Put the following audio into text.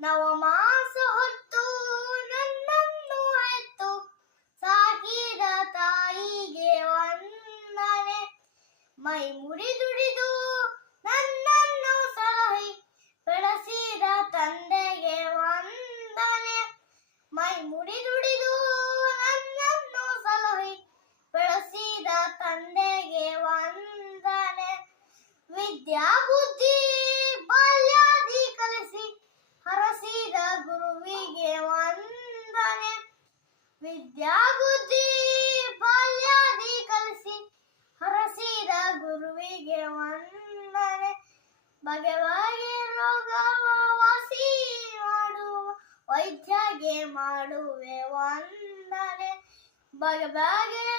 ನವಮಾಸ ಹೊತ್ತು ನನ್ನನ್ನು ಹೆತ್ತು ಸಾಕಿದ ತಾಯಿಗೆ ವಂದನೆ. ಮೈ ಮುರಿದುಡಿದು ನನ್ನನ್ನು ಸಲಹಿ ಬೆಳೆಸಿದ ತಂದೆಗೆ ವಂದನೆ. ಮೈ ಮುರಿದುಡಿದು ನನ್ನನ್ನು ಸಲಹಿ ಬೆಳೆಸಿದ ತಂದೆಗೆ ವಂದನೆ. ವಿದ್ಯಾ ಬುದ್ಧಿ ಬಾಲ್ಯಾದಿ ಕಲಿಸಿ ಹರಸಿದ ಗುರುವಿಗೆ ವಂದನೆ. ವಿದ್ಯಾ ಬುದ್ಧಿ ಬಾಲ್ಯಾದಿ ಕಲಿಸಿ ಹರಸಿದ ಗುರುವಿಗೆ ವಂದನೆ. ಬಗೆ ಬಗೆ ರೋಗವ ವಾಸಿ ಮಾಡುವ ವೈದ್ಯಗೆ ಮಾಡುವೆ ವಂದನೆ. ಬಗೆ ಬಗೆ